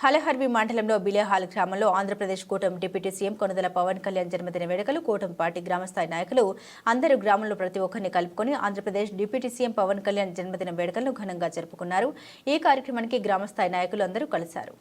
హలహర్వి మండలంలో బిలేహాల్ గ్రామంలో ఆంధ్రప్రదేశ్ కూటమి deputy C M Konidela Pawan Kalyan జన్మదిన వేడుకలు కూటమి పార్టీ గ్రామస్థాయి నాయకులు అందరూ గ్రామంలో ప్రతి ఒక్కరిని కలుపుకొని ఆంధ్రప్రదేశ్ డిప్యూటీ సీఎం పవన్ కళ్యాణ్ జన్మదిన వేడుకలను ఘనంగా జరుపుకున్నారు. ఈ కార్యక్రమానికి గ్రామస్థాయి నాయకులు అందరూ కలిశారు.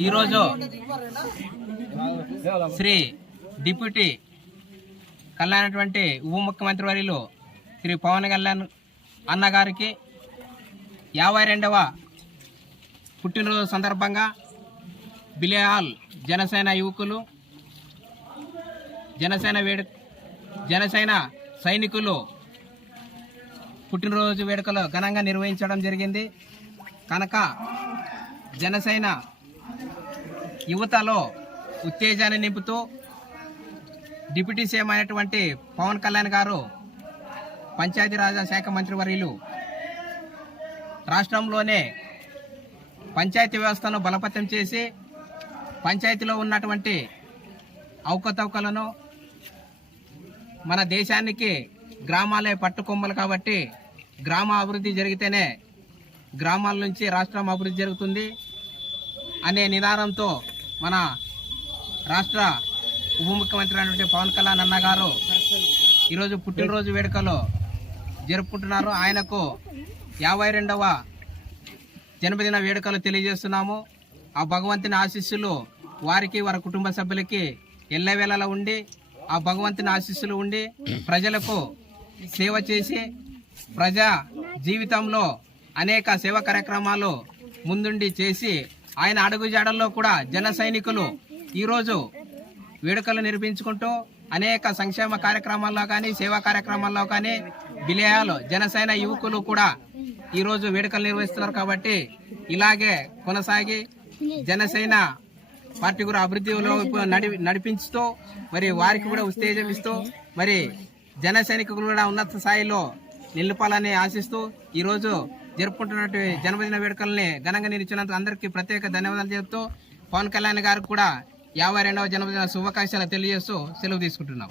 ఈరోజు శ్రీ డిప్యూటీ కళ్యాణటువంటి ఉప ముఖ్యమంత్రి వర్యులు శ్రీ పవన్ కళ్యాణ్ అన్నగారికి యాభై రెండవ పుట్టినరోజు సందర్భంగా బిలేహాల్ జనసేన యువకులు జనసేన వేడు జనసేన సైనికులు పుట్టినరోజు వేడుకలు ఘనంగా నిర్వహించడం జరిగింది. కనుక జనసేన యువతలో ఉత్తేజాన్ని నింపుతూ డిప్యూటీ సీఎం అయినటువంటి పవన్ కళ్యాణ్ గారు పంచాయతీరాజ్ శాఖ మంత్రివర్యులు రాష్ట్రంలోనే పంచాయతీ వ్యవస్థను బలపతం చేసి పంచాయతీలో ఉన్నటువంటి అవకతవకలను మన దేశానికి గ్రామాలే పట్టుకొమ్మలు కాబట్టి గ్రామ అభివృద్ధి జరిగితేనే గ్రామాల నుంచి రాష్ట్రం అభివృద్ధి జరుగుతుంది అనే నిదానంతో మన రాష్ట్ర ఉప ముఖ్యమంత్రి అయినటువంటి పవన్ కళ్యాణ్ అన్న గారు ఈరోజు పుట్టినరోజు వేడుకలు జరుపుకుంటున్నారు. ఆయనకు యాభై రెండవ జన్మదిన వేడుకలు తెలియజేస్తున్నాము. ఆ భగవంతుని ఆశీస్సులు వారికి వారి కుటుంబ సభ్యులకి ఎల్లవేళలా ఉండి ఆ భగవంతుని ఆశీస్సులు ఉండి ప్రజలకు సేవ చేసి ప్రజా జీవితంలో అనేక సేవ కార్యక్రమాలు ముందుండి చేసి ఆయన అడుగుజాడల్లో కూడా జన సైనికులు ఈరోజు వేడుకలు నిర్మించుకుంటూ అనేక సంక్షేమ కార్యక్రమాల్లో కానీ సేవా కార్యక్రమాల్లో కానీ విలేయాలు జనసేన యువకులు కూడా ఈరోజు వేడుకలు నిర్వహిస్తున్నారు కాబట్టి ఇలాగే కొనసాగి జనసేన పార్టీ కూడా అభివృద్ధిలో నడి నడిపించుతూ మరి వారికి కూడా ఉత్తేజం ఇస్తూ మరి జన సైనికులు కూడా ఉన్నత స్థాయిలో నిలుపాలని ఆశిస్తూ ఈ రోజు జరుపుకుంటున్నటువంటి జన్మదిన వేడుకల్ని ఘనంగా నిలిచినందుకు అందరికీ ప్రత్యేక ధన్యవాదాలు చెబుతూ పవన్ కళ్యాణ్ గారికి కూడా యాభై రెండవ జన్మదిన శుభాకాంక్షలు తెలియజేస్తూ సెలవు తీసుకుంటున్నాం.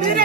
మీరే